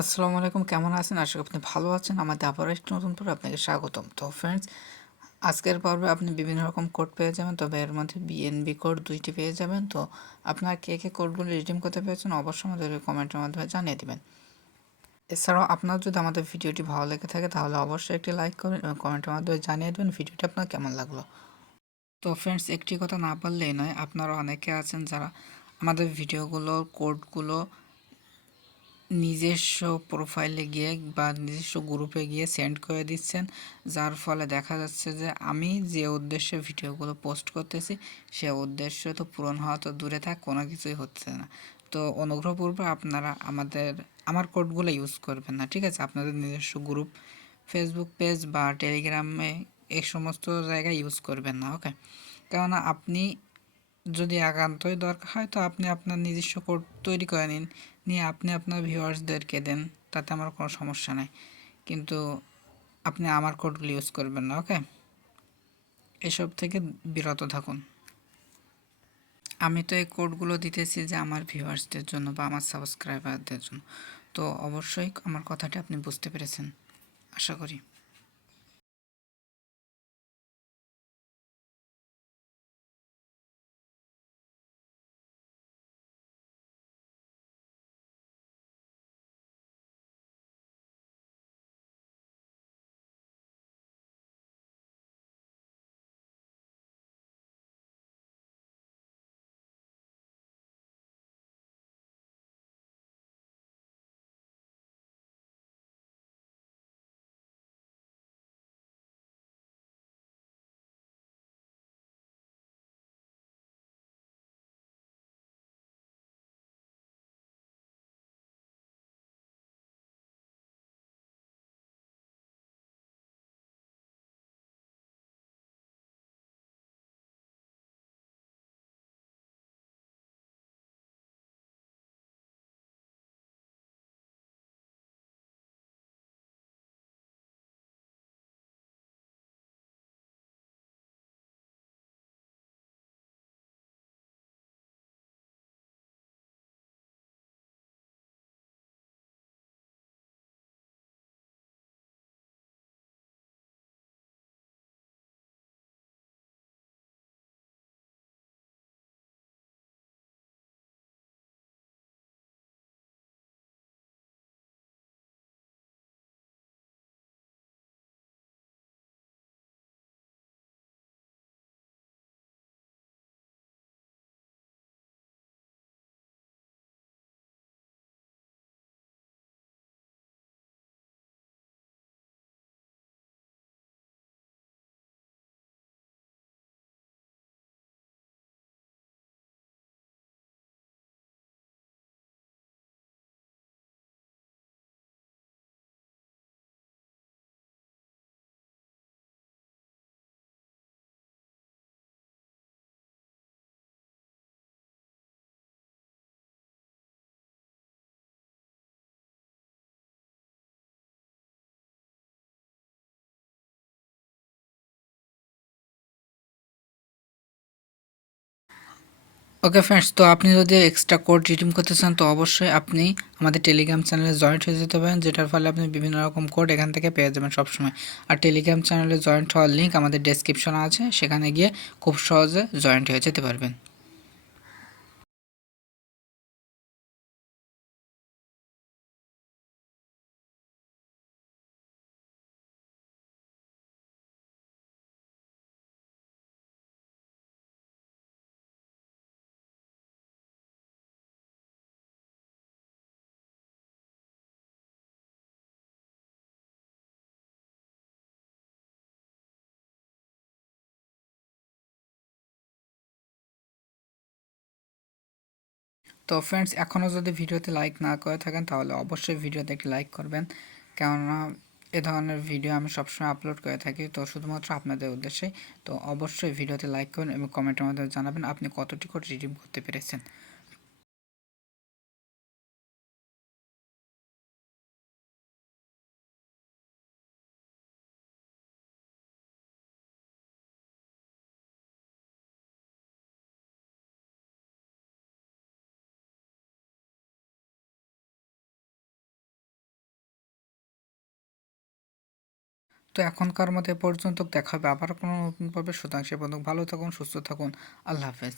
আসসালামু আলাইকুম, কেমন আছেন? আশা করি আপনি ভালো আছেন। আমাদের আবার একটি নতুন পর্বে আপনাকে স্বাগতম। তো ফ্রেন্ডস আজকের পর্বে আপনি বিভিন্ন রকম কোড পেয়ে যাবেন, তবে এর মধ্যে বিএনবি কোড দুইটি পেয়ে যাবেন। তো আপনার কে কে কোডগুলি রিডিম করতে পেরেছেন অবশ্যই আমাদের কমেন্টের মাধ্যমে জানিয়ে দেবেন। এছাড়াও আপনার যদি আমাদের ভিডিওটি ভালো লেগে থাকে, তাহলে অবশ্যই একটি লাইক করবেন এবং কমেন্টের মাধ্যমে জানিয়ে দেবেন ভিডিওটি আপনার কেমন লাগল। তো ফ্রেন্ডস একটি কথা না বললেই নয়, আপনারা অনেকে আছেন যারা আমাদের ভিডিওগুলোর কোডগুলো নিজস্ব প্রোফাইলে গিয়ে বা নিজস্ব গ্রুপে গিয়ে সেন্ড করে দিচ্ছেন। যার ফলে দেখা যাচ্ছে যে আমি যে উদ্দেশ্যে ভিডিওগুলো পোস্ট করতেছি, সে উদ্দেশ্য তো পূরণ হওয়া তো দূরে থাক, কোনো কিছুই হচ্ছে না। তো অনুগ্রহপূর্বক আপনারা আমাদের, আমার কোডগুলো ইউজ করবেন না, ঠিক আছে? আপনাদের নিজস্ব গ্রুপ ফেসবুক পেজ বা টেলিগ্রামে এই সমস্ত জায়গায় ইউজ করবেন না ওকে কেননা আপনি যদি একান্তই দরকার হয়, তো আপনি আপনার নিজস্ব কোড তৈরি করে নিন। নিয়ে আপনি আপনার ভিউয়ার্সদেরকে দেন, তাতে আমার কোনো সমস্যা নাই। কিন্তু আপনি আমার কোডগুলো ইউজ করবেন না ওকে এসব থেকে বিরত থাকুন। আমি তো এই কোডগুলো দিতেছি যে আমার ভিউয়ার্সদের জন্য বা আমার সাবস্ক্রাইবারদের জন্য। তো অবশ্যই আমার কথাটা আপনি বুঝতে পেরেছেন। আশা করি। ওকে ফ্রেন্ডস তো আপনি যদি এক্সট্রা কোড রিডিম করতে চান, তো অবশ্যই আপনি আমাদের টেলিগ্রাম চ্যানেলে জয়েন্ট হয়ে যেতে পারেন, যেটার ফলে আপনি বিভিন্ন রকম কোড এখান থেকে পেয়ে যাবেন সবসময়। আর টেলিগ্রাম চ্যানেলে জয়েন্ট হওয়ার লিঙ্ক আমাদের ডেসক্রিপশনে আছে, সেখানে গিয়ে খুব সহজে জয়েন্ট হয়ে যেতে পারবেন। তো ফ্রেন্ডস এখনও যদি ভিডিওতে লাইক না করে থাকেন, তাহলে অবশ্যই ভিডিওতে একটি লাইক করবেন। কেননা, এ ধরনের ভিডিও আমি সবসময় আপলোড করে থাকি। তো শুধুমাত্র আপনাদের উদ্দেশ্যে। তো অবশ্যই ভিডিওতে লাইক করুন এবং কমেন্টের মাধ্যমে জানাবেন আপনি কতটি করে রিডিম করতে পেরেছেন। তো এখনকার মতো এ পর্যন্ত। দেখা হবে আবার কোনো নতুন পর্বে। সুতরাং সে পর্যন্ত ভালো থাকুন, সুস্থ থাকুন। আল্লাহ হাফেজ।